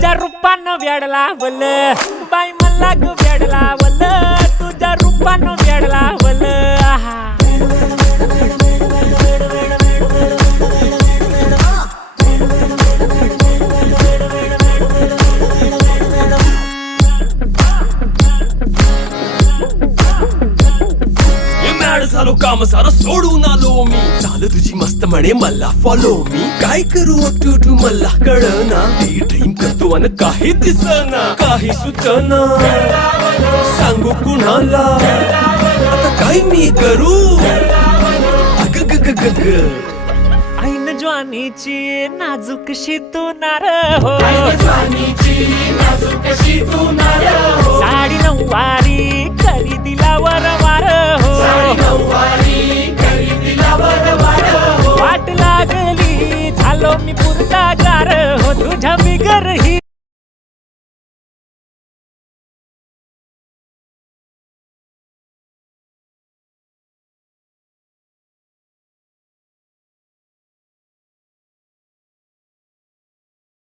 तुझ्या रूपानं वेड लावल बाई मला ग वेड लावल तुझ्या रूपानं वेड लावल आहा झालो काम सारं सोडून आलो मी चाल तुझी मस्त म्हणे मला फॉलो मी काय करू टू मला कळना ती ड्रीम करतो अन काही दिसना काही सुचना सांगू कुणाला आता काय मी करू अग ग ग ग ग ऐन ज्वानीची नाजूकशी तू नार हो साडी नऊवारी करी दिला वरवार हो वाट लागली झालो मी पुरता गार हो तुझ्या बिगर ही